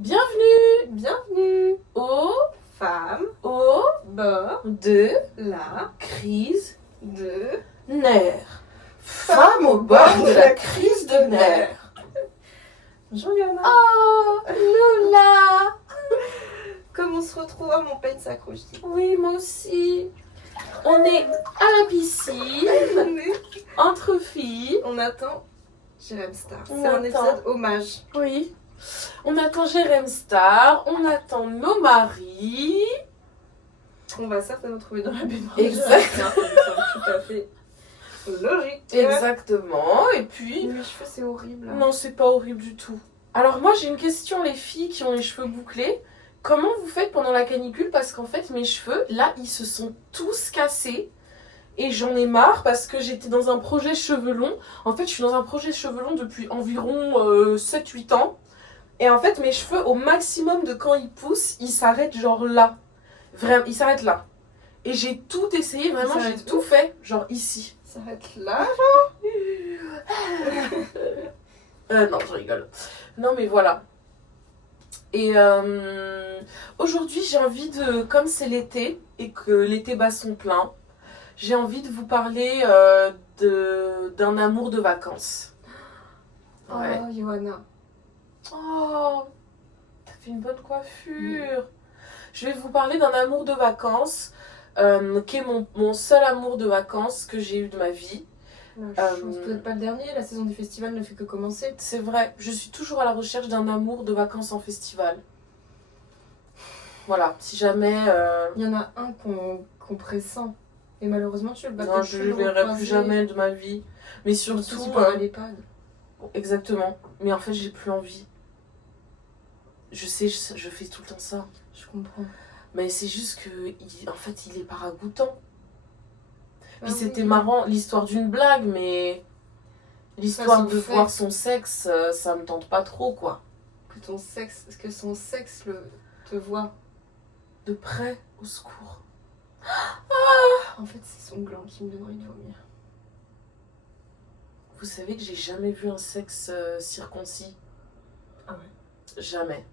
Bienvenue aux femmes au bord de la crise de nerfs. Femmes au bord de la crise de nerfs. Bonjour Yana. Oh, Lola. Comme on se retrouve, oh, mon peigne s'accroche. Oui, moi aussi. On est à la piscine, entre filles. On attend Jérém Star. On C'est un attend. épisode hommage. Oui. On attend Jérém Star, on attend nos maris. On va certainement trouver dans la baignoire. Exact. Tout à fait logique. Exactement. Et puis... Mes cheveux, c'est horrible. Là. Non, c'est pas horrible du tout. Alors moi, j'ai une question, les filles qui ont les cheveux bouclés. Comment vous faites pendant la canicule? Parce qu'en fait, mes cheveux, là, ils se sont tous cassés. Et j'en ai marre parce que j'étais dans un projet cheveux longs. En fait, je suis dans un projet cheveux longs depuis environ 7-8 ans. Et en fait, mes cheveux, au maximum de quand ils poussent, ils s'arrêtent genre là. Vraiment, ils s'arrêtent là. Et j'ai tout essayé, vraiment, j'ai s'arrêtent tout où? fait, genre ici. Ça va être là. Non, je rigole. Non, mais voilà. Et aujourd'hui, j'ai envie de, comme c'est l'été et que l'été bat son plein, j'ai envie de vous parler d'un amour de vacances. Ouais. Oh, Johanna. Oh, t'as fait une bonne coiffure. Je vais vous parler d'un amour de vacances qui est mon seul amour de vacances que j'ai eu de ma vie. Je pense peut-être pas le dernier, la saison du festival ne fait que commencer. C'est vrai, je suis toujours à la recherche d'un amour de vacances en festival. Voilà, si jamais... Il y en a un qu'on pressent. Et malheureusement, tu le bats non, je ne le verrai plus jamais de ma vie. Mais surtout... à l'EHPAD. Exactement. Mais en fait, j'ai plus envie. Je sais, je fais tout le temps ça. Je comprends. Mais c'est juste que, en fait, il est pas ragoûtant. Puis Ah c'était oui. marrant, l'histoire d'une blague, mais l'histoire de sexe. voir son sexe, ça me tente pas trop, quoi. Que son sexe te voit. De près, au secours. En fait, c'est son gland qui me donne envie de vomir. Vous savez que j'ai jamais vu un sexe circoncis. Ah ouais. Jamais.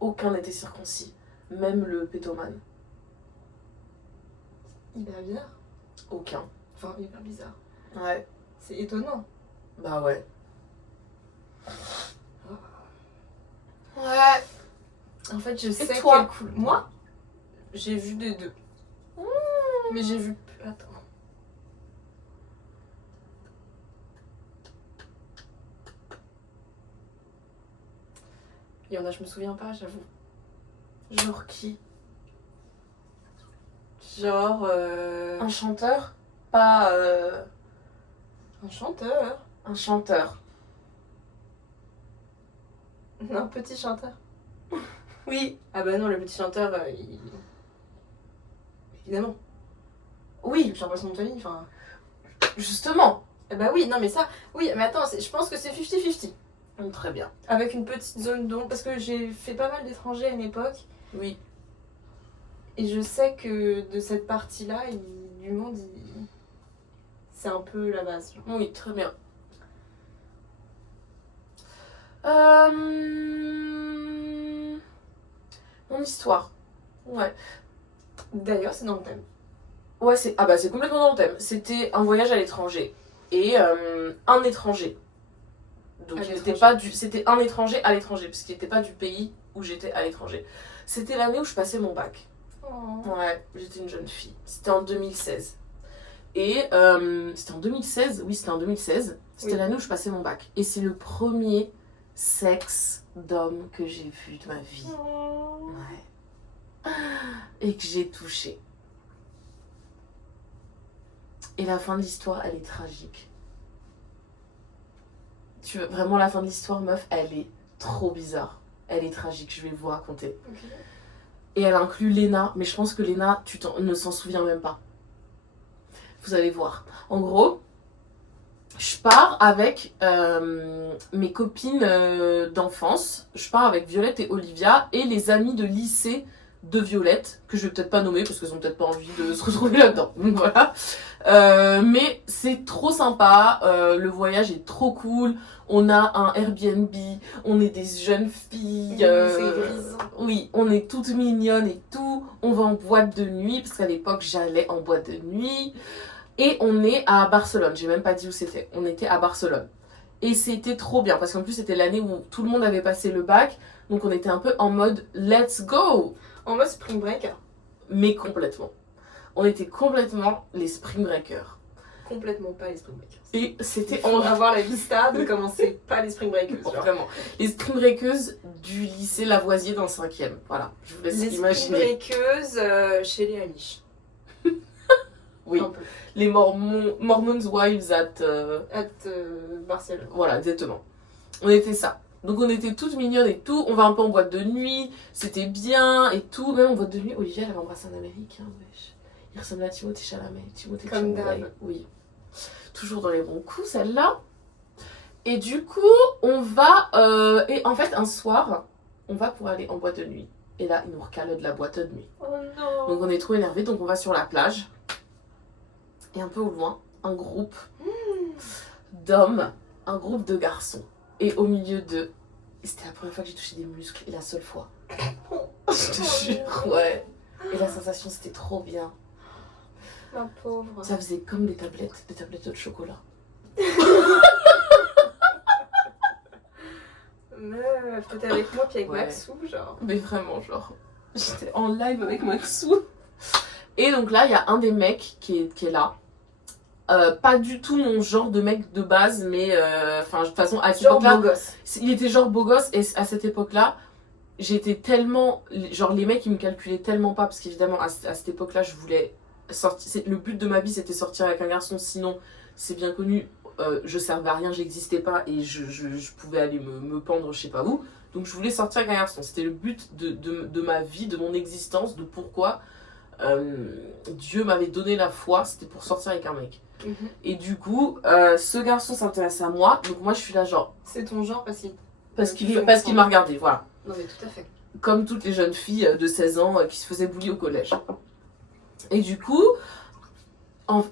Aucun n'était circoncis. Même le pétomane. Hyper bizarre. Aucun. Enfin, hyper bizarre. Ouais. C'est étonnant. Bah ouais. Ouais. En fait, je sais toi quelle couleur. Moi, j'ai vu des deux. Mais j'ai vu... Attends. Il y en a, je me souviens pas, j'avoue. Genre qui? Genre... Un chanteur? Pas Un chanteur. un chanteur. Un petit chanteur. Oui. Ah bah non, le petit chanteur, évidemment. Oui, Je sais pas son nom de famille, enfin... justement. Eh bah oui, non mais ça... Oui, mais attends, je pense que c'est 50-50. Très bien. Avec une petite zone d'ombre, parce que j'ai fait pas mal d'étrangers à une époque, Oui. et je sais que de cette partie-là, du monde, c'est un peu la base. Oui, très bien. Mon histoire. Ouais. D'ailleurs, c'est dans le thème. Ouais, c'est complètement dans le thème. C'était un voyage à l'étranger. Et un étranger. Donc il n'était pas du... C'était un étranger à l'étranger, parce qu'il n'était pas du pays où j'étais à l'étranger. C'était l'année où je passais mon bac. Oh. Ouais, j'étais une jeune fille. C'était en 2016. Et c'était en 2016? Oui, c'était en 2016. C'était Oui. l'année où je passais mon bac. Et c'est le premier sexe d'homme que j'ai vu de ma vie. Ouais. Et que j'ai touché. Et la fin de l'histoire, elle est tragique. Tu veux vraiment la fin de l'histoire, meuf, elle est trop bizarre. Elle est tragique, je vais vous raconter. Okay. Et elle inclut Léna, mais je pense que Léna, ne s'en souviens même pas. Vous allez voir. En gros, je pars avec mes copines d'enfance. Je pars avec Violette et Olivia et les amis de lycée 2 violettes, que je vais peut-être pas nommer parce qu'elles ont peut-être pas envie de se retrouver là-dedans. Donc voilà. Mais c'est trop sympa, le voyage est trop cool. On a un Airbnb, on est des jeunes filles. C'est grisant. Oui, on est toutes mignonnes et tout. On va en boîte de nuit, parce qu'à l'époque j'allais en boîte de nuit. Et on est à Barcelone, j'ai même pas dit où c'était. On était à Barcelone. Et c'était trop bien, parce qu'en plus c'était l'année où tout le monde avait passé le bac. Donc on était un peu en mode let's go. En mode spring breaker. Mais complètement. On était complètement les spring breakers. Complètement pas les spring breakers. Et c'était On va avoir la vista de commencer pas les spring breakers. Bon, vraiment. Les spring breakers du lycée Lavoisier dans le 5e. Voilà, je vous laisse Les imaginer. spring breakers chez les Amish. Oui, Un peu. les Mormons Wives at... Barcelone. Voilà, exactement. On était ça. Donc on était toutes mignonnes et tout. On va un peu en boîte de nuit. C'était bien et tout. Même en boîte de nuit, Olivia, elle avait embrassé un Américain. Wesh. Il ressemble à Timothée Chalamet. Timothée Comme Chalamet. d'hab. Oui. Toujours dans les bons coups, celle-là. Et du coup, on va... et en fait, un soir, on va pour aller en boîte de nuit. Et là, il nous recale de la boîte de nuit. Oh non. Donc on est trop énervés. Donc on va sur la plage. Et un peu au loin, un groupe d'hommes, un groupe de garçons. Et au milieu d'eux, c'était la première fois que j'ai touché des muscles et la seule fois. Je te jure, ouais. Et la sensation, c'était trop bien. Ma pauvre. Ça faisait comme des tablettes de chocolat. Meuf, t'étais avec moi puis avec Ouais. Maxou, genre. Mais vraiment, genre, j'étais en live avec Maxou. Et donc là, il y a un des mecs qui est là. Pas du tout mon genre de mec de base, mais enfin, de toute façon, à cette Genre époque-là, beau gosse. il était genre beau gosse, et à cette époque-là, j'étais tellement. Genre, les mecs, ils me calculaient tellement pas, parce qu'évidemment, à cette époque-là, je voulais sortir. Le but de ma vie, c'était sortir avec un garçon, sinon, c'est bien connu, je servais à rien, j'existais pas, et je pouvais aller me pendre, je sais pas où. Donc, je voulais sortir avec un garçon. C'était le but de ma vie, de mon existence, de pourquoi Dieu m'avait donné la foi, c'était pour sortir avec un mec. Et du coup, ce garçon s'intéresse à moi, donc moi je suis là genre... C'est ton genre parce qu'il. Parce qu'il m'a regardé, voilà. Non mais tout à fait. Comme toutes les jeunes filles de 16 ans qui se faisaient bully au collège. Et du coup,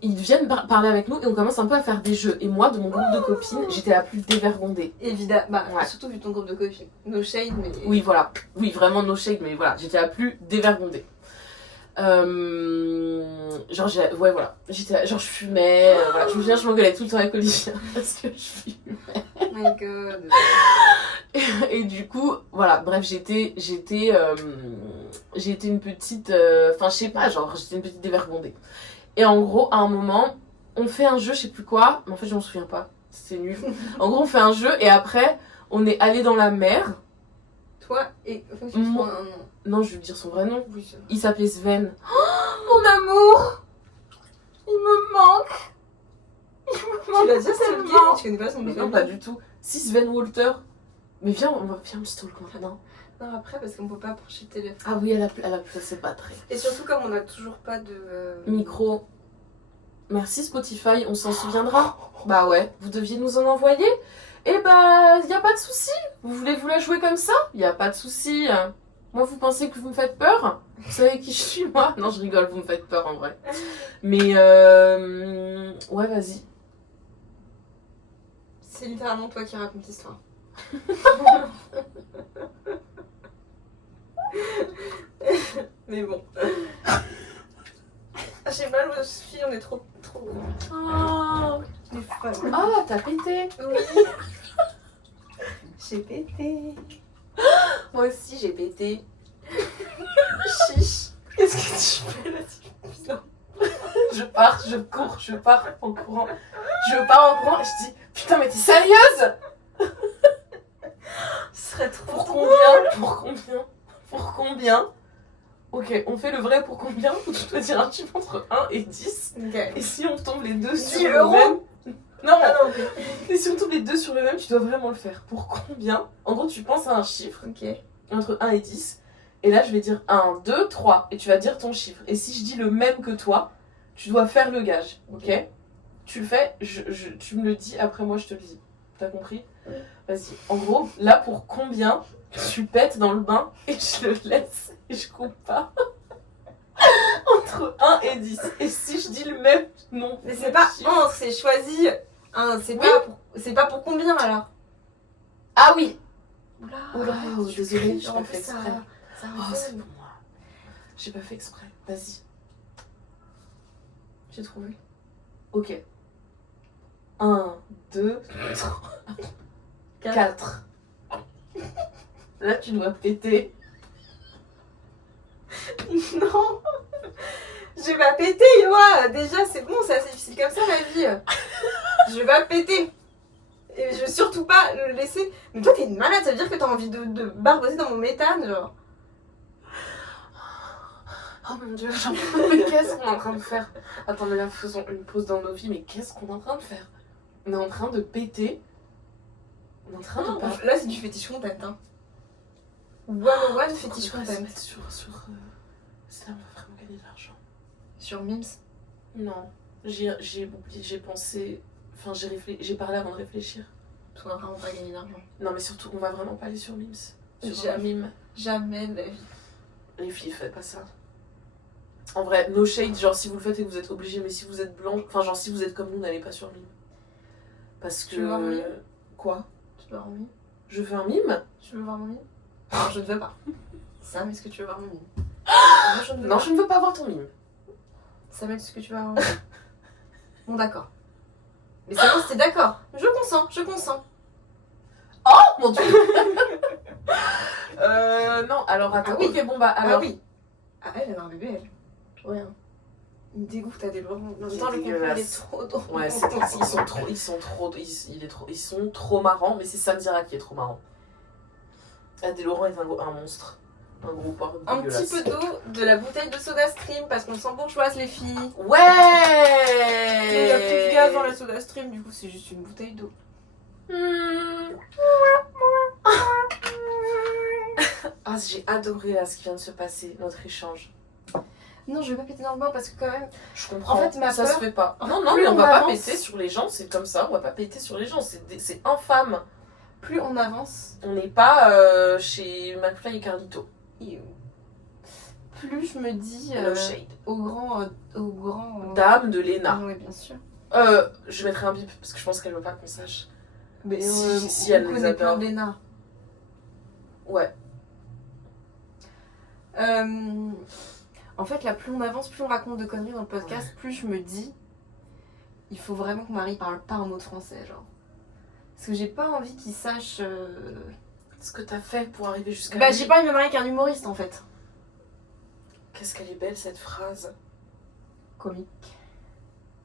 ils viennent parler avec nous et on commence un peu à faire des jeux. Et moi, de mon groupe de copines, j'étais la plus dévergondée. Évidemment, bah, Ouais. surtout vu ton groupe de copines. No shade, mais. Oui, voilà. Oui, vraiment no shade, mais voilà, j'étais la plus dévergondée. Genre, ouais, voilà. J'étais là, genre, je fumais. Voilà. Je me souviens, je m'engueulais tout le temps avec Olivia parce que je fumais. Oh my god. Et du coup, voilà, bref, j'étais une petite... Enfin, je sais pas, genre, j'étais une petite dévergondée. Et en gros, à un moment, on fait un jeu, je sais plus quoi, mais en fait, je m'en souviens pas. C'est nul. En gros, on fait un jeu et après, on est allé dans la mer. Toi et. Faut que tu Moi- trouves un nom. Non, je vais dire son vrai nom. Oui, c'est vrai. Il s'appelait Sven. Oh, mon amour! Il me manque! Tu l'as déjà stalké, mais tu connais pas son Mais nom. non, pas du tout. Si, Sven Walter. Mais viens, viens me stalk maintenant. Non, après, parce qu'on peut pas approcher le téléphone. Ah oui, elle a pu se battre. Et surtout, comme on n'a toujours pas de. Micro. Merci Spotify, on s'en souviendra. Bah ouais, vous deviez nous en envoyer. Et bah, y a pas de souci. Vous voulez vous la jouer comme ça? Y a pas de souci. Moi, vous pensez que vous me faites peur? Vous savez qui je suis, moi? Non, je rigole, vous me faites peur en vrai. Mais ouais, vas-y. C'est littéralement toi qui raconte l'histoire. Mais bon. J'ai mal aux filles, on est trop. Oh, On est folles. ah, t'as pété. Oui. J'ai pété. Moi aussi, j'ai pété. Chiche. Qu'est-ce que tu fais là? Putain. Je pars en courant. Je pars en courant et je dis, putain, mais t'es sérieuse? Ce serait trop Pour drôle. combien? Pour combien? Pour combien? Ok, on fait le vrai pour combien? Ou tu dois dire un chiffre entre 1 et 10. Ok. Et si on tombe les deux 10 sur le euros? même... Non, Ah non, ok. et si on tombe les deux sur le même, tu dois vraiment le faire. Pour combien? En gros, tu penses à un chiffre Ok. entre 1 et 10. Et là, je vais dire 1, 2, 3. Et tu vas dire ton chiffre. Et si je dis le même que toi, tu dois faire le gage. Ok? Tu le fais, tu me le dis, après moi je te le dis. T'as compris? Oui. Vas-y. En gros, là pour combien tu pètes dans le bain et je le laisse et je compte pas. Entre 1 et 10. Et si je dis le même nom. Mais c'est pas entre, c'est choisi. C'est pas pour combien alors? Ah oui. Oula, Oula, désolée, j'ai genre, pas fait exprès. Ça Oh, c'est pour moi. J'ai pas fait exprès. Vas-y. J'ai trouvé. Ok. 1, 2, 3, 4. Là, tu dois péter. Non, je vais pas péter, Yoa. Déjà, c'est bon, c'est assez difficile comme ça la vie. Je vais pas péter. Et je veux surtout pas le laisser. Mais toi, t'es une malade, ça veut dire que t'as envie de barboser dans mon méthane, genre. Oh mon dieu, j'en peux pas. Mais qu'est-ce qu'on est en train de faire? Attends, mais là, faisons une pause dans nos vies. Mais qu'est-ce qu'on est en train de faire? On est en train de péter. On est en train de pas. Là, c'est du fétiche content, hein. 101 fétiche On va se content. mettre sur c'est là où on va vraiment gagner de l'argent. Sur Mims. Non, j'ai pensé. Enfin, j'ai parlé avant de réfléchir. Parce qu'on va vraiment pas gagner d'argent. Non, mais surtout, on va vraiment pas aller sur Mims. Sur Jamais. Mime. Jamais de la vie. Les filles, faites pas ça. En vrai, no shade, genre si vous le faites et que vous êtes obligé, mais si vous êtes blanc, enfin, genre si vous êtes comme nous, n'allez pas sur Mime. Parce que. Tu veux voir mon mime? Quoi? Tu veux voir mon mime? Je veux un mime? Tu veux voir mon mime? Non, je ne veux pas. Sam, est-ce que tu veux voir mon mime? Non, je ne veux pas voir ton mime. Sam, est-ce que tu veux voir mon mime? Bon, d'accord. Mais c'est bon, c'était d'accord. Je consens, je consens. Oh mon dieu! Non, alors attends. Ah oui. Ok, bon bah alors. Ah oui. Ah, elle a un bébé, elle. Ouais. Hein. Il me dégoûte à des moments. En même temps, le concours, il est trop drôle. Ouais, ils sont trop marrants, mais c'est Samzira qui est trop marrant. Adé Laurent est un monstre. Un gros porc Un dégueulasse. petit peu d'eau, de la bouteille de soda stream, parce qu'on s'en bourgeoise, les filles. Ouais! Il y a plus de gaz dans la soda stream, du coup, c'est juste une bouteille d'eau. Ah, j'ai adoré là ce qui vient de se passer, notre échange. Non, je vais pas péter dans le bain parce que quand même. Je comprends. En fait, ma ça peur- se fait pas. Non, plus mais on on va pas avance- péter sur les gens, c'est comme ça, on va pas péter sur les gens, c'est infâme. Plus on avance, On n'est pas chez McFly et Carlito. plus je me dis No shade. au grand. Dame de Léna. Oui, bien sûr. Je mettrai un bip parce que je pense qu'elle veut pas qu'on sache. Mais Si on elle nous connaît plein adore. de Léna. Ouais. En fait, là, plus on avance, plus on raconte de conneries dans le podcast, plus je me dis, il faut vraiment que Marie parle pas un mot de français, genre. Parce que j'ai pas envie qu'il sache. Ce que t'as fait pour arriver jusqu'à Bah, lui. j'ai pas envie de me marier avec un humoriste en fait. Qu'est-ce qu'elle est belle cette phrase. Comique.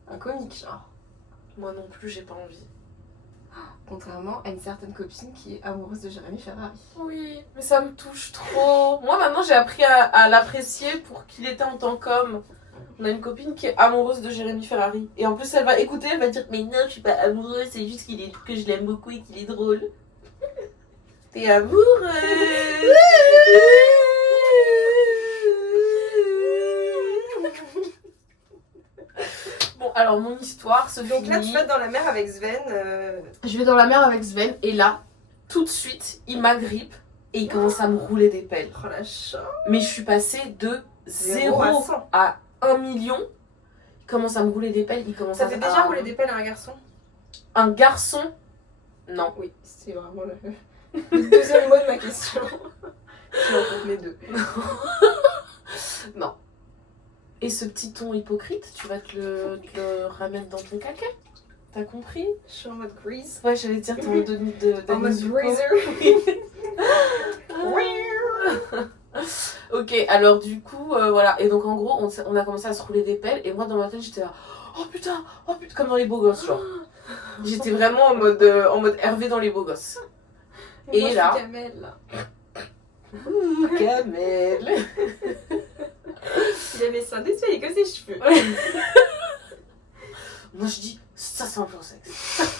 Un comique, genre. Moi non plus, j'ai pas envie. Contrairement à une certaine copine qui est amoureuse de Jérémy Ferrari. Oui, mais ça me touche trop. Moi maintenant, j'ai appris à l'apprécier pour qu'il était en tant qu'homme. On a une copine qui est amoureuse de Jérémy Ferrari. Et en plus, elle va écouter, elle va dire mais non, je suis pas amoureuse, c'est juste que je l'aime beaucoup et qu'il est drôle. T'es amoureuse. Bon, alors mon histoire se Donc là, tu finit. vas dans la mer avec Sven. Je vais dans la mer avec Sven et là, tout de suite, il m'agrippe et il commence à me rouler des pelles. Oh la chance. Mais je suis passée de 0 à 100. à 1 million. Il commence à me rouler des pelles, il commence Ça à... t'est déjà roulé des pelles à un garçon? Un garçon? Non. Oui, c'est vraiment le deuxième mot de ma question. Tu en comptes les deux. Non. Et ce petit ton hypocrite, tu vas te le remettre dans ton caca? T'as compris? Je suis en mode grease. Ouais, j'allais dire ton de En mode Zuko. greaser. Ok, alors du coup, voilà. Et donc en gros, on a commencé à se rouler des pelles. Et moi, dans ma tête, j'étais là, oh putain, comme dans les beaux gosses, genre. J'étais vraiment en mode Hervé dans les beaux gosses. Et moi, là- je suis Kamel, là. Ouh, Kamel. Il avait ça dessus, il que ses cheveux. Moi, je dis, ça, c'est un plan sexe.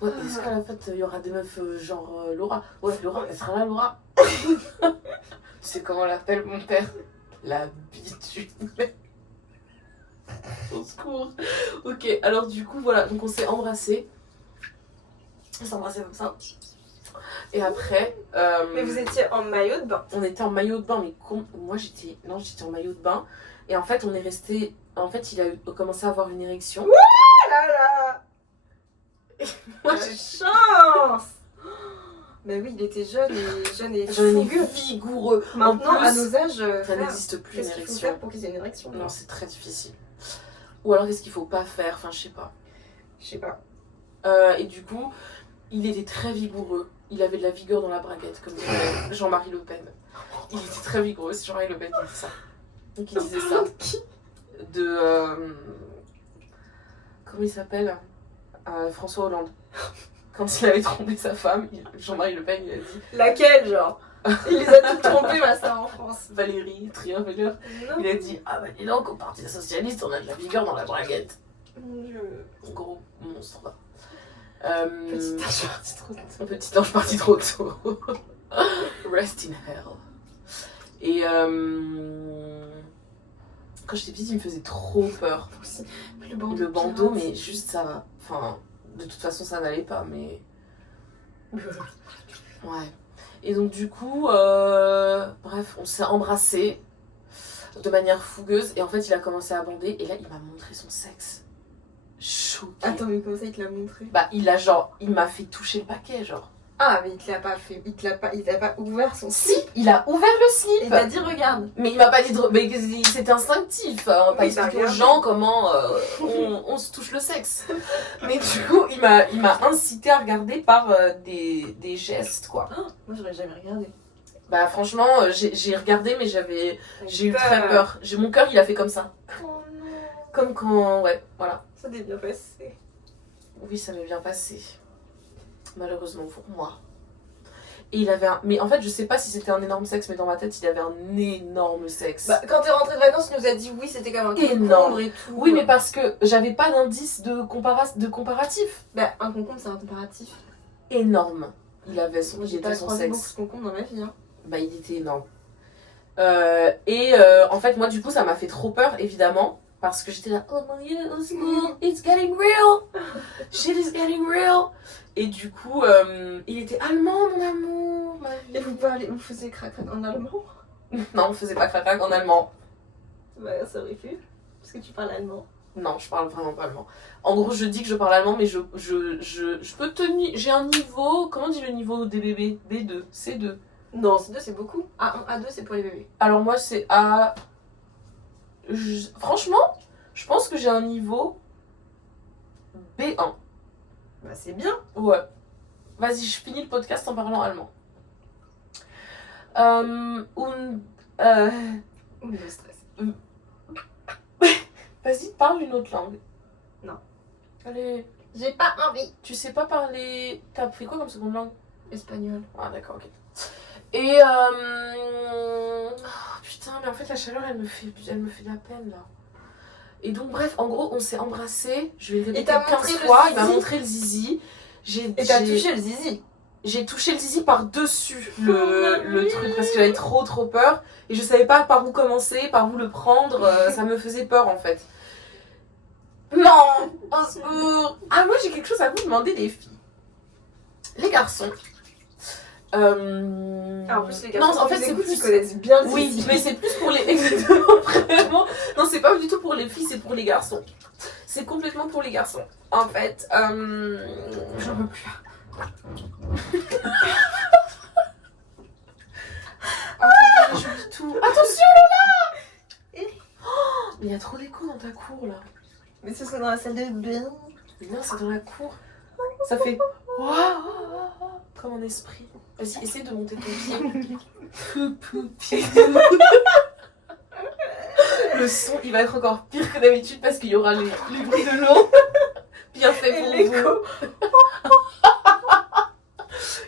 Ouais, est-ce qu'à la fête, il y aura des meufs genre Laura? Ouais, Laura, elle sera là, Laura. Tu sais comment on l'appelle, mon père? La bitume. Au secours. Ok, alors du coup, voilà, donc on s'est embrassés. On s'est embrassés comme ça. Et après... Mais vous étiez en maillot de bain. On était en maillot de bain, mais moi j'étais... Non, j'étais en maillot de bain. Et en fait, on est resté... En fait, il a commencé à avoir une érection. Ah là là. Moi, La chance. Mais oui, il était jeune et fougueux. Vigoureux. Maintenant, En plus, à nos âges, ça frère, n'existe plus une qu'est-ce qu'il faut érection. faire pour qu'ils aient une érection? Non, c'est très difficile. Ou alors, qu'est-ce qu'il faut pas faire? Enfin, je sais pas. Je sais pas. Et du coup, il était très vigoureux. Il avait de la vigueur dans la braguette, comme dirait Jean-Marie Le Pen. Il était très vigoureux, c'est Jean-Marie Le Pen qui dit ça. Donc il disait ça. De... comment il s'appelle? François Hollande. Quand il avait trompé sa femme, Jean-Marie Le Pen, il a dit... Laquelle, genre? Il les a toutes trompées, ma sœur, en France. Valérie Trierweiler. Il a dit, ah bah dis donc, au Parti Socialiste, on a de la vigueur dans la braguette. Mon Dieu. Gros monstre, là. Petit ange parti trop tôt. Un petit ange parti trop tôt. Rest in hell. Et quand j'étais petite, il me faisait trop peur. Aussi. Le bandeau, Le bandeau, mais juste ça va. Enfin, de toute façon, ça n'allait pas, mais. Ouais. Et donc, du coup, bref, on s'est embrassés de manière fougueuse. Et en fait, il a commencé à bander. Et là, il m'a montré son sexe. Choqué. Attends, mais comment ça, il te l'a montré? Bah, il m'a fait toucher le paquet, genre. Ah, mais il te l'a pas fait. Il t'a pas ouvert son Si, slip. il a ouvert le slip. Il t'a dit, regarde. Mais il m'a pas dit de... Mais c'était instinctif. On va pas Oui, expliquer t'as aux gens comment on se touche le sexe. Mais du coup, il m'a incité à regarder par des gestes, quoi. Oh, moi, j'aurais jamais regardé. Bah franchement, j'ai regardé, mais j'ai eu très peur. Mon cœur, il a fait comme ça. Oh non. Comme quand... Ouais, voilà. Ça t'est bien passé. Oui, ça m'est bien passé. Malheureusement pour moi. Et il avait un... Mais en fait, je sais pas si c'était un énorme sexe, mais dans ma tête, il avait un énorme sexe. Bah, quand t'es rentré de vacances, il nous a dit oui, c'était comme un Énorme. concombre et tout. Oui, mais parce que j'avais pas d'indice de comparatif. Bah, un concombre, c'est un comparatif. Énorme. Il Moi, était j'ai pas son croisé beaucoup sexe. de concombres dans ma vie. Hein. Bah, il était énorme. En fait, moi, du coup, ça m'a fait trop peur, évidemment. Parce que j'étais là, oh mon dieu, au secours, it's getting real. Shit is getting real. Et du coup, il était allemand, mon amour. Ma vie. Et vous faisiez crac-crac en allemand? Non, on faisait pas crac-crac en allemand. Bah, ça aurait pu. Parce que tu parles allemand. Non, je parle vraiment pas allemand. En gros, je dis que je parle allemand, mais je peux tenir. J'ai un niveau. Comment on dit le niveau des bébés? B2, C2. Non, C2, c'est beaucoup. A1, A2, c'est pour les bébés. Alors, moi, c'est A. Franchement, je pense que j'ai un niveau B1. Bah, c'est bien. Ouais. Vas-y, je finis le podcast en parlant allemand. Ouh, le stress. Vas-y, parle une autre langue. Non. Allez, J'ai pas envie. tu sais pas parler... T'as fait quoi comme seconde langue? Espagnol. Ah d'accord, ok. Et oh, putain, mais en fait la chaleur elle me fait de la peine là. Et donc bref, en gros on s'est embrassés, je vais répéter t'as 15 montré le fois, il m'a zizi. montré le zizi. Et t'as touché le zizi. J'ai touché le zizi par-dessus Oh, le oui. truc parce que j'avais trop peur et je savais pas par où commencer, par où le prendre, ça me faisait peur en fait. Non, au secours. Ah moi j'ai quelque chose à vous demander les filles. Les garçons. Ah, en plus, les gars, non, en fait c'est plus... ils connaissent bien le Oui, zizi. mais c'est plus pour les... Exactement, vraiment. Non, c'est pas du tout pour les filles, c'est pour les garçons. C'est complètement pour les garçons. En fait, j'en peux plus. Je dis tout. Attention Lola. Oh, mais il y a trop d'écho dans ta cour là. Mais ce serait dans la salle de bain. Mais non, c'est dans la cour. Ça fait... Comme un esprit. Vas-y, essaie de monter ton pied. Le son, il va être encore pire que d'habitude parce qu'il y aura les bruits de l'eau. Bien fait pour vous.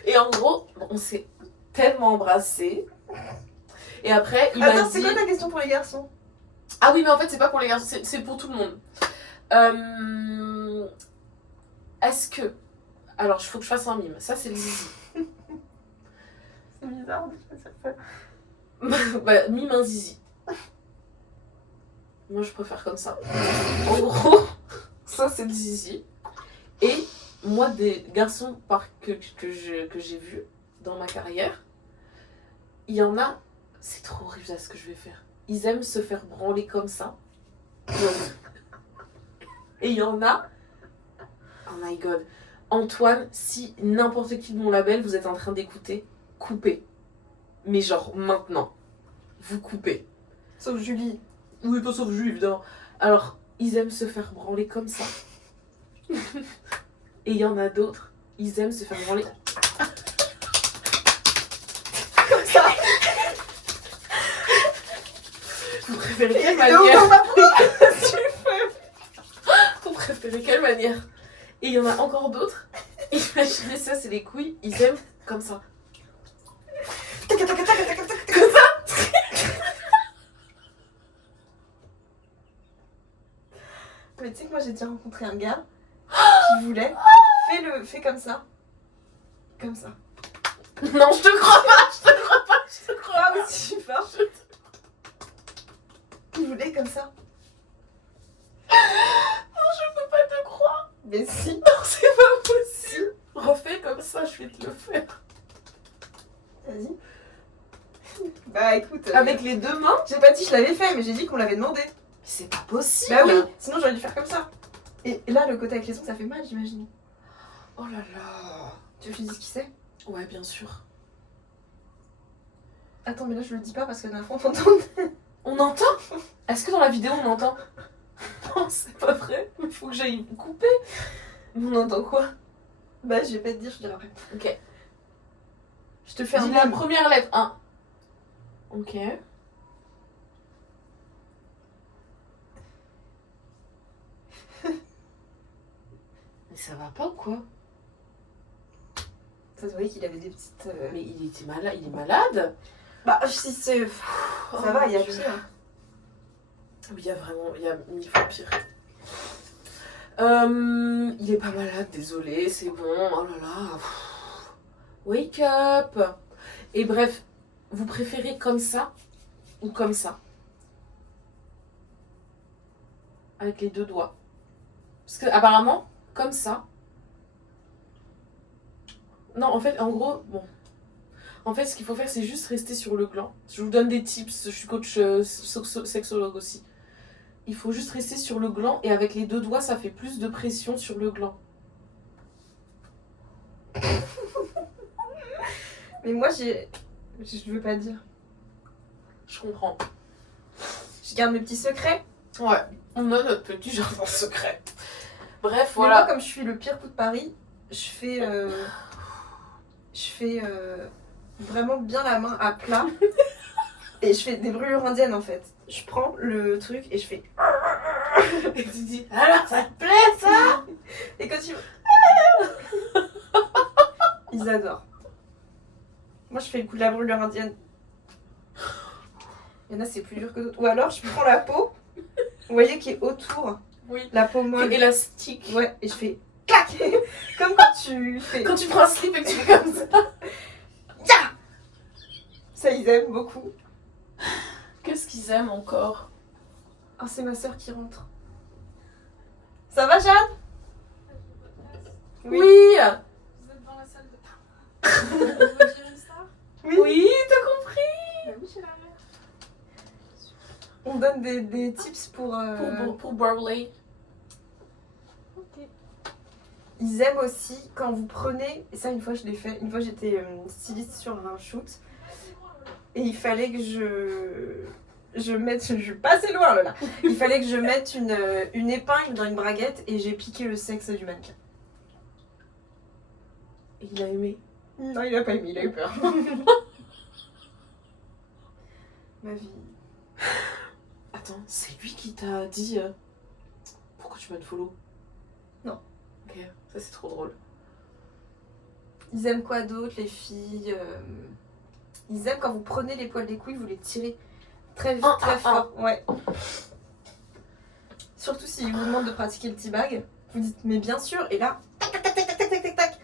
Et en gros, on s'est tellement embrassés. Et après, il m'a Attends, dit... c'est quoi ta question pour les garçons? Ah oui, mais en fait, c'est pas pour les garçons, c'est pour tout le monde. Est-ce que... Alors, il faut que je fasse un mime. Ça, c'est le zizi. C'est bizarre de faire ça. Bah, mime un zizi. Moi, je préfère comme ça. En gros, ça, c'est le zizi. Et moi, des garçons que j'ai vus dans ma carrière, il y en a, c'est trop horrible ça ce que je vais faire. Ils aiment se faire branler comme ça. Et il y en a, oh my god. Antoine, si n'importe qui de mon label, vous êtes en train d'écouter, coupez. Mais genre maintenant, vous coupez. Sauf Julie. Oui, pas sauf Jules, évidemment. Alors, ils aiment se faire branler comme ça. Et il y en a d'autres, ils aiment se faire branler Comme ça. Vous préférez quelle Et manière on m'a pris du feu. Vous préférez quelle manière? Et il y en a encore d'autres, imaginez ça, c'est les couilles, ils aiment comme ça. Tac, tac, tac, tac, tac, tac. Mais tu sais que moi j'ai déjà rencontré un gars qui voulait fais comme ça. Comme ça. Non, je te crois pas, je te crois pas, je te crois Ah pas. aussi fort. Il voulait comme ça. Non, je peux pas te croire. Mais si. Non, c'est pas possible. Refais comme ça, je vais te le faire. Vas-y. Bah écoute. Avec les deux mains? J'ai pas dit que je l'avais fait, mais j'ai dit qu'on l'avait demandé. C'est pas possible. Bah oui, sinon j'aurais dû faire comme ça. Et là, le côté avec les ongles, ça fait mal, j'imagine. Oh là là. Tu veux que je te dise qui c'est? Ouais, bien sûr. Attends, mais là je le dis pas parce que d'un fois on t'entend. On entend? Est-ce que dans la vidéo on entend? Non, c'est pas vrai. Il faut que j'aille couper. On entend quoi? Bah je vais pas te dire, je dirai après. Ok. Je te fais un Dis la mime. première lettre. 1. Ok. Mais ça va pas ou quoi? Ça se voyait qu'il avait des petites. Mais il était malade. Il est malade? Bah si c'est. Ça va, il y a pire. Oui, il y a vraiment. Il y a mille fois pire. Il est pas malade, désolé, c'est bon. Oh là là. Wake up. Et bref, vous préférez comme ça ou comme ça? Avec les deux doigts. Parce que apparemment, comme ça. Non, en fait, en gros, bon. En fait, ce qu'il faut faire, c'est juste rester sur le gland. Je vous donne des tips, je suis coach sexologue aussi. Il faut juste rester sur le gland et avec les deux doigts, ça fait plus de pression sur le gland. Mais moi j'ai. Je veux pas dire. Je comprends. Je garde mes petits secrets. Ouais, on a notre petit jardin secret. Bref, Mais voilà. moi, comme je suis le pire coup de Paris, je fais. Vraiment bien la main à plat. Et je fais des brûlures indiennes en fait. Je prends le truc et je fais. Et tu dis, alors ça te plaît ça? Et quand tu. Ils adorent. Moi je fais le coup de la brûlure indienne. Il y en a c'est plus dur que d'autres. Ou alors je prends la peau, vous voyez qui est autour, Oui. la peau molle. Élastique. Ouais, et je fais clac. Comme quand tu fais. Quand tu prends un slip et que tu fais comme ça. Ya. Ça ils aiment beaucoup. Qu'est-ce qu'ils aiment encore? Oh c'est ma soeur qui rentre. Ça va Jeanne? Oui. Vous êtes dans la salle de... Vous voulez dire une star? Oui, t'as compris. Bah oui, j'ai la mère. On donne des tips pour. Pour Broadway. Ok. Ils aiment aussi quand vous prenez, et ça une fois je l'ai fait, une fois j'étais styliste sur un shoot, et il fallait que je mette, je suis pas assez loin là, il fallait que je mette une épingle dans une braguette et j'ai piqué le sexe du mannequin. Et il a aimé. Non il a pas aimé, il a eu peur. Ma vie. Attends, c'est lui qui t'a dit pourquoi tu m'unfollow? Non. Ok, ça c'est trop drôle. Ils aiment quoi d'autre les filles? Ils aiment quand vous prenez les poils des couilles, vous les tirez très vite, très fort. Ouais. Surtout s'ils vous demandent de pratiquer le teabag, vous dites mais bien sûr, et là, tac tac tac tac tac tac tac tac.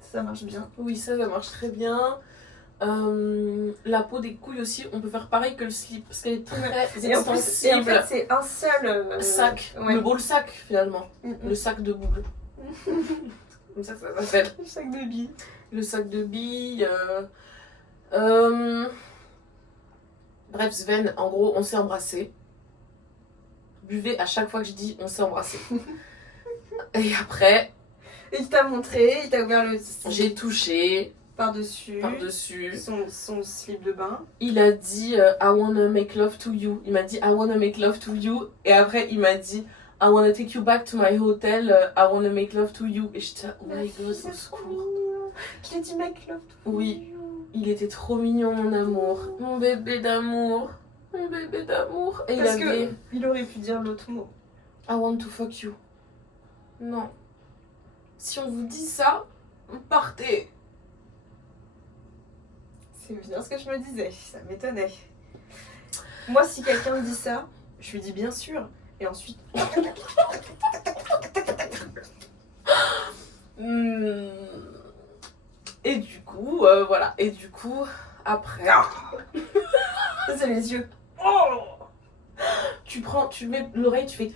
Ça marche bien. Oui, ça marche très bien. La peau des couilles aussi, on peut faire pareil que le slip parce qu'elle est très Et en extensible. fait, c'est un seul sac, ouais. le ball sac finalement, Mm, mm. le sac de boule. Comme ça s'appelle. Le sac de billes. Le sac de billes. Bref, Sven, en gros, on s'est embrassés. Buvez à chaque fois que je dis on s'est embrassés. Et après, Et il t'a montré, il t'a ouvert le j'ai touché par-dessus son slip de bain. Il a dit I wanna make love to you. Il m'a dit I wanna make love to you. Et après, il m'a dit I wanna take you back to my hotel. I wanna make love to you. Et j'étais oh my god, au secours. Je l'ai dit make love to Oui. you. Il était trop mignon, mon amour. Mon bébé d'amour. Mon bébé d'amour. Et Parce il avait que il aurait pu dire l'autre mot. I want to fuck you. Non. Si on vous dit ça, partez. C'est bien ce que je me disais, ça m'étonnait. Moi, si quelqu'un me dit ça, je lui dis bien sûr. Et ensuite, Et du coup, voilà. Et du coup, après, ça, c'est les yeux. tu mets l'oreille, tu fais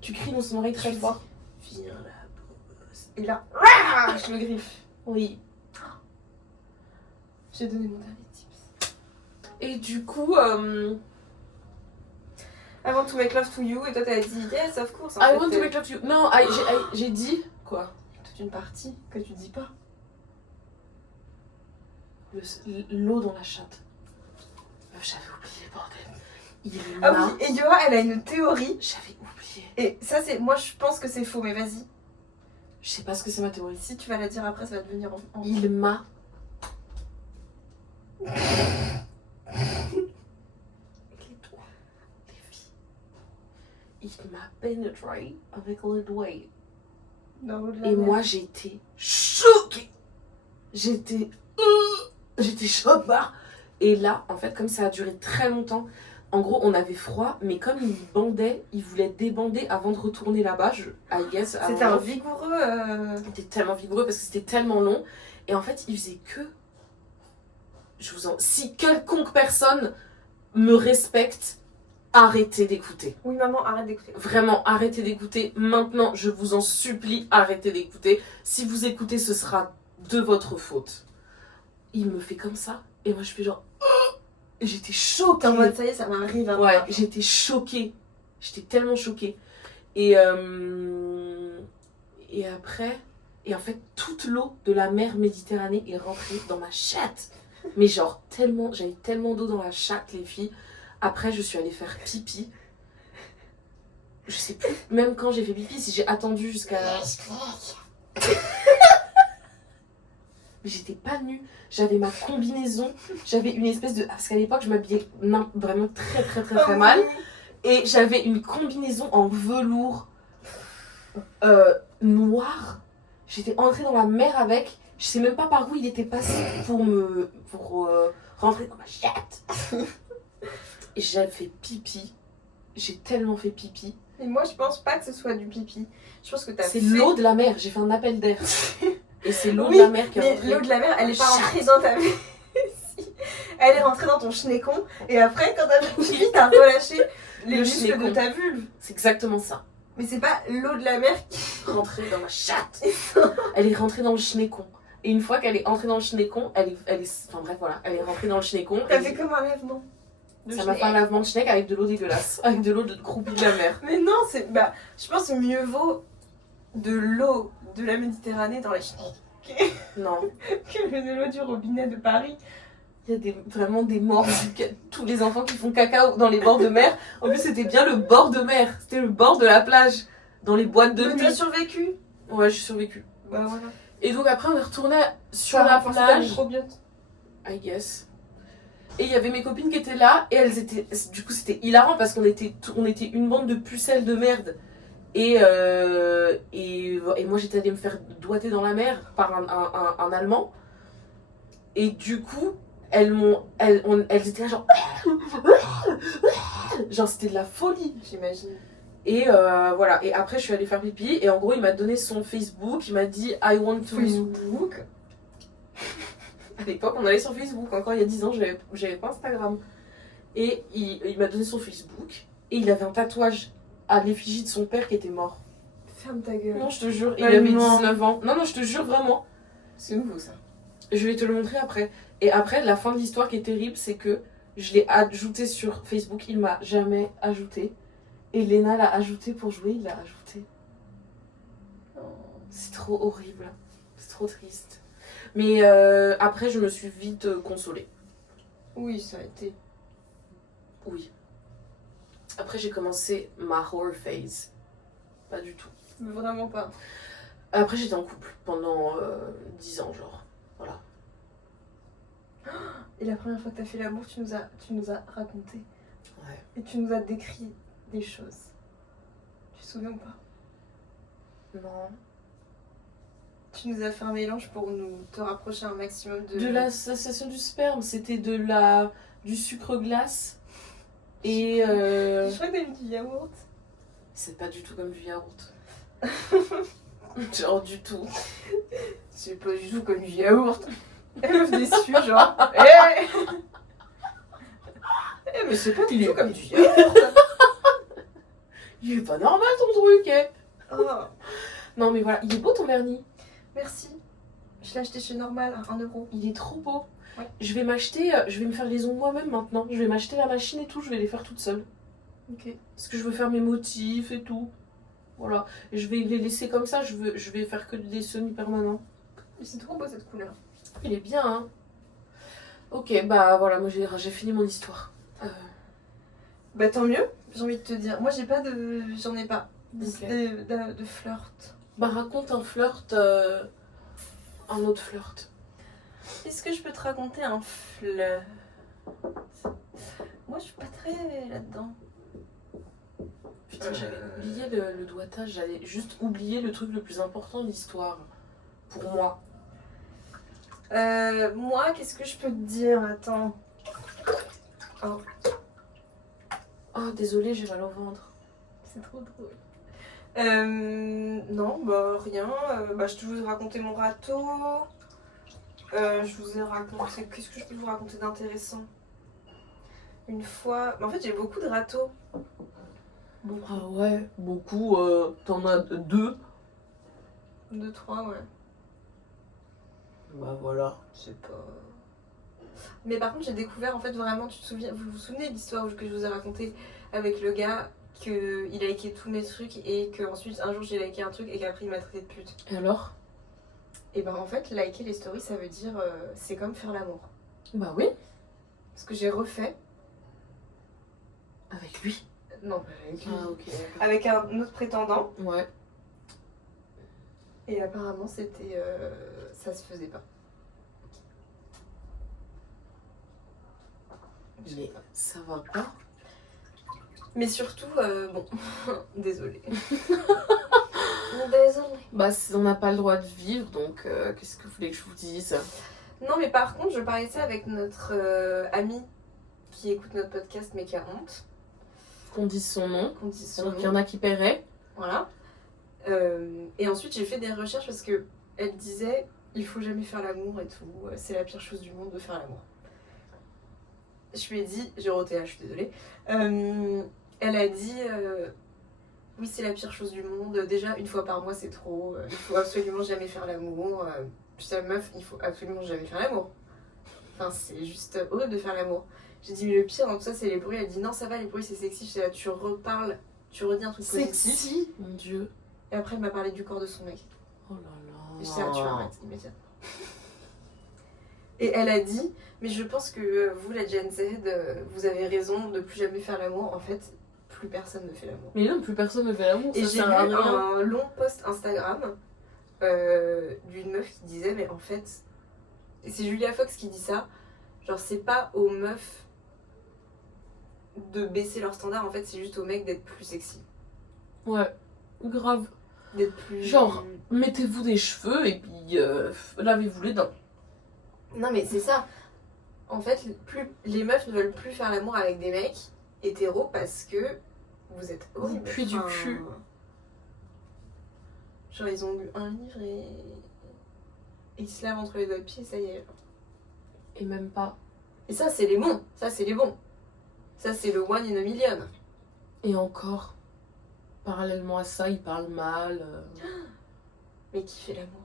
tu cries dans son oreille très Tu fort. Viens là, boss. Et là, je le griffe. Oui. J'ai donné mon dernier tips. Et du coup, Avant to make love to you, et toi t'as dit yes, of course. I want to make love to you. Non, j'ai dit quoi? Toute une partie que tu dis pas. L'eau dans la chatte. J'avais oublié, bordel. Il Ah m'a... oui, et Yora, elle a une théorie. J'avais oublié. Et ça, c'est. Moi, je pense que c'est faux, mais vas-y. Je sais pas ce que c'est ma théorie. Si tu vas la dire après, ça va devenir en. Il m'a... les doigts, les filles. Il m'a pénétré avec les doigts. Dans l'eau de la Et mer. moi, j'étais choquée. J'étais choquée. Et là, en fait, comme ça a duré très longtemps, en gros, on avait froid, mais comme il bandait, il voulait débander avant de retourner là-bas. I guess. C'était un vigoureux. C'était tellement vigoureux parce que c'était tellement long. Et en fait, il faisait que... Si quelconque personne me respecte, arrêtez d'écouter. Oui, maman, arrête d'écouter. Vraiment, arrêtez d'écouter. Maintenant, je vous en supplie, arrêtez d'écouter. Si vous écoutez, ce sera de votre faute. Il me fait comme ça. Et moi, je fais genre... Et j'étais choquée. En mode, ça y est, ça m'arrive. Hein, Ouais, j'étais choquée. J'étais tellement choquée. Et après... Et en fait, toute l'eau de la mer Méditerranée est rentrée dans ma chatte. Mais genre, tellement... J'avais tellement d'eau dans la chatte, les filles. Après, je suis allée faire pipi. Je sais plus, même quand j'ai fait pipi, si j'ai attendu jusqu'à... Mais j'étais pas nue. J'avais ma combinaison. J'avais une espèce de... Parce qu'à l'époque, je m'habillais vraiment très très très très mal. Et j'avais une combinaison en velours noir. J'étais entrée dans la mer avec. Je sais même pas par où il était passé pour rentrer dans ma chatte. Et j'ai fait pipi. J'ai tellement fait pipi. Et moi, je pense pas que ce soit du pipi. Je pense que t'as C'est fait... l'eau de la mer. J'ai fait un appel d'air. Et c'est l'eau Oui, de la mer qui est mais rentrée. l'eau de la mer, elle est pas Chatte. rentrée dans ta vessie. Elle est rentrée dans ton schneckon. Et après, quand t'as fait pipi, t'as relâché les Le muscles schneckon. de ta vulve. C'est exactement ça. Mais c'est pas l'eau de la mer qui... Rentrée dans ma chatte. Elle est rentrée dans le schneckon. Et une fois qu'elle est entrée dans le schneckon, elle est... Enfin bref, voilà. Elle est rentrée dans le schneckon. T'as et fait comme un lèvement. de ça m'a fait schneck. un lavement de schneck avec de l'eau dégueulasse. Avec de l'eau de croupie de la mer. Mais non, c'est... Bah, je pense que mieux vaut de l'eau de la Méditerranée dans les schneck Non. que de l'eau du robinet de Paris. Il y a vraiment des morts. Tous les enfants qui font caca dans les bords de mer. En plus, c'était bien le bord de mer. C'était le bord de la plage. Dans les boîtes de Mais nuit. t'as survécu. Ouais, j'ai survécu. Bah voilà. Et donc après, on est retourné sur Ça a la renforcé ta plage. microbiote. I guess. Et il y avait mes copines qui étaient là. Et elles étaient... Du coup, c'était hilarant parce qu'on était une bande de pucelles de merde. Et moi, j'étais allée me faire doigter dans la mer par un Allemand. Et du coup, elles étaient là genre... Genre, c'était de la folie. J'imagine. Et voilà. Et après, je suis allée faire pipi. Et en gros, il m'a donné son Facebook. Il m'a dit I want to... Facebook. À l'époque, on allait sur Facebook. Encore il y a 10 ans, j'avais pas Instagram. Et il m'a donné son Facebook. Et il avait un tatouage à l'effigie de son père qui était mort. Ferme ta gueule. Non, je te jure, il Ah, avait non. 19 ans. Non, je te jure vraiment. C'est nouveau ça. Je vais te le montrer après. Et après, la fin de l'histoire qui est terrible, c'est que je l'ai ajouté sur Facebook. Il m'a jamais ajouté. Et Léna l'a ajouté pour jouer, il l'a ajouté. C'est trop horrible. C'est trop triste. Mais après, je me suis vite consolée. Oui, ça a été. Oui. Après, j'ai commencé ma horror phase. Pas du tout. Mais vraiment pas. Après, j'étais en couple pendant 10 ans, genre. Voilà. Et la première fois que t'as fait l'amour, tu nous as raconté. Ouais. Et tu nous as décrit des choses. Tu te souviens ou pas? Non. Tu nous as fait un mélange pour nous te rapprocher un maximum de... De l'association du sperme, c'était du sucre glace. Et Je crois que t'as mis du yaourt. c'est pas du tout comme du yaourt. Genre du tout. C'est pas du tout comme du yaourt. Elle meuf déçue, genre. Eh mais c'est pas du tout comme du yaourt. Il est pas normal ton truc, eh. Oh, Non mais voilà, il est beau ton vernis. merci. Je l'ai acheté chez Normal à 1€. Il est trop beau. Ouais. Je vais me faire les ongles moi-même maintenant. Je vais m'acheter la machine et tout, je vais les faire toute seule. Ok. Parce que je veux faire mes motifs et tout. Voilà. Et je vais les laisser comme ça, je vais faire que des semi-permanents. Mais c'est trop beau cette couleur. Il est bien, hein. Ok, bah voilà, moi j'ai fini mon histoire. Bah tant mieux, j'ai envie de te dire. Moi j'en ai pas Ok. de flirt. Bah raconte un flirt, un autre flirt. Est-ce que je peux te raconter un flirt? Moi je suis pas très là-dedans. Putain, j'avais oublié le doigtage, j'avais juste oublié le truc le plus important de l'histoire. Pour moi. Moi, qu'est-ce que je peux te dire? Attends. Oh, désolée, j'ai mal au ventre. C'est trop drôle. Non, bah rien. Je vous ai raconté mon râteau. Je vous ai raconté. Qu'est-ce que je peux vous raconter d'intéressant? Une fois. En fait, j'ai beaucoup de râteaux. Beaucoup. Ah ouais, beaucoup. T'en as 2. 2, 3, ouais. Bah voilà. C'est pas. Mais par contre, j'ai découvert en fait vraiment. Vous vous souvenez de l'histoire que je vous ai racontée avec le gars qu'il a liké tous mes trucs et qu'ensuite un jour j'ai liké un truc et qu'après il m'a traité de pute. Et alors? Et ben en fait, liker les stories, ça veut dire c'est comme faire l'amour. Bah oui. Parce que j'ai refait. Avec lui. Non, pas avec lui. Ah ok. Avec un autre prétendant. Ouais. Et apparemment, c'était. Ça se faisait pas. Mais ça va pas. Mais surtout, bon. Désolée. Désolée. Bah on n'a pas le droit de vivre, donc qu'est-ce que vous voulez que je vous dise? Non, mais par contre, je parlais de ça avec notre ami qui écoute notre podcast mais qui a honte. Qu'on dise son nom. Qu'on dise son Alors nom. qu'il y en a qui paieraient. Voilà. Et ensuite, j'ai fait des recherches parce que elle disait il faut jamais faire l'amour et tout. C'est la pire chose du monde de faire l'amour. Je lui ai dit, j'ai roté, je suis désolée. Elle a dit oui, c'est la pire chose du monde. Déjà, une fois par mois, c'est trop. Il faut absolument jamais faire l'amour. Putain, meuf, il faut absolument jamais faire l'amour. Enfin, c'est juste horrible de faire l'amour. J'ai dit, mais le pire dans tout ça, c'est les bruits. Elle dit, non, ça va, les bruits, c'est sexy. Je dis, là, tu reparles, tu redis un truc positif. Sexy, mon dieu. Et après, elle m'a parlé du corps de son mec. Oh là là. Et je dis, ah, tu arrêtes immédiatement. Et elle a dit, mais je pense que vous, la Gen Z, vous avez raison de plus jamais faire l'amour. En fait, plus personne ne fait l'amour. Mais non, plus personne ne fait l'amour. Et ça j'ai sert lu à rien. un long post Instagram d'une meuf qui disait, mais en fait, et c'est Julia Fox qui dit ça, genre c'est pas aux meufs de baisser leur standard, en fait c'est juste aux mecs d'être plus sexy. Ouais, grave. D'être plus... Genre, mettez-vous des cheveux et puis lavez-vous les dents. Non mais c'est ça. En fait, les meufs ne veulent plus faire l'amour avec des mecs hétéros parce que vous êtes horribles. puez du cul. Genre ils ont lu un livre et ils se lavent entre les doigts de pied, ça y est. Et même pas. Et ça c'est les bons, ça c'est les bons. Ça c'est le one in a million. Et encore. parallèlement à ça, ils parlent mal. Mais qui fait l'amour?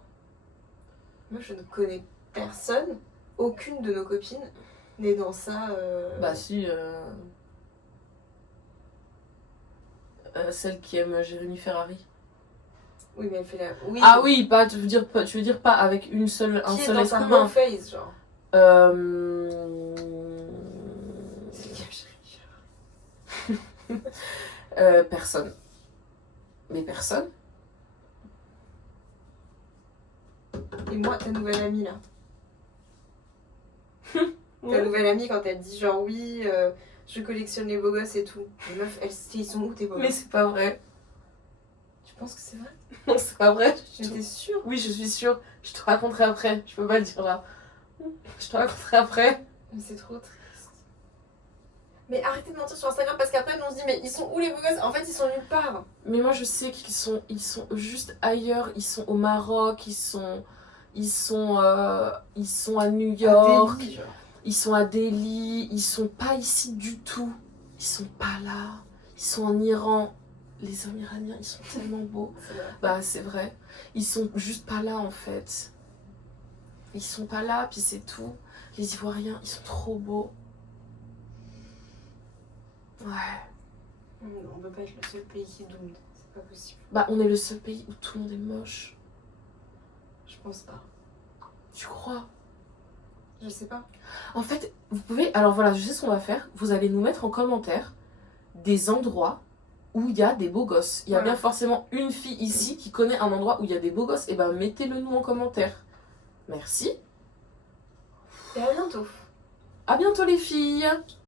Moi, je ne connais personne, aucune de nos copines n'est dans ça. Bah si, celle qui aime Jérémy Ferrari. Oui, mais elle fait la. Oui, Ah oui, pas, tu veux dire pas avec un qui seul est dans être sa humain. whole face, genre. C'est qui Jérémy Ferrari? Personne. Mais personne. Et moi, ta nouvelle amie là. Ta nouvelle amie, quand elle dit genre oui, je collectionne les beaux gosses et tout. Les meufs, ils sont où tes beaux Mais gosses? c'est pas vrai. Tu penses que c'est vrai? Non, c'est pas vrai. J'étais sûre. Oui, je suis sûre. Je te raconterai après. Je peux pas le dire là. Je te raconterai après. Mais c'est trop triste. Mais arrêtez de mentir sur Instagram parce qu'après, nous on se dit, mais ils sont où les beaux gosses? En fait, ils sont nulle part. Mais moi, je sais qu'ils sont juste ailleurs. Ils sont au Maroc. Ils sont à New York. Delhi, genre. Ils sont à Delhi. Ils sont pas ici du tout. Ils sont pas là. Ils sont en Iran. Les hommes iraniens, ils sont tellement beaux. C'est vrai. Bah, c'est vrai. Ils sont juste pas là, en fait. Ils sont pas là, puis c'est tout. Les Ivoiriens, ils sont trop beaux. Ouais. On peut pas être le seul pays qui doute. C'est pas possible. Bah, on est le seul pays où tout le monde est moche. Je pense pas. Tu crois? Je sais pas. En fait, vous pouvez... Alors voilà, je sais ce qu'on va faire. Vous allez nous mettre en commentaire des endroits où il y a des beaux gosses. Il y a Voilà. bien forcément une fille ici qui connaît un endroit où il y a des beaux gosses. Et ben, mettez-le nous en commentaire. Merci. Et à bientôt. À bientôt les filles.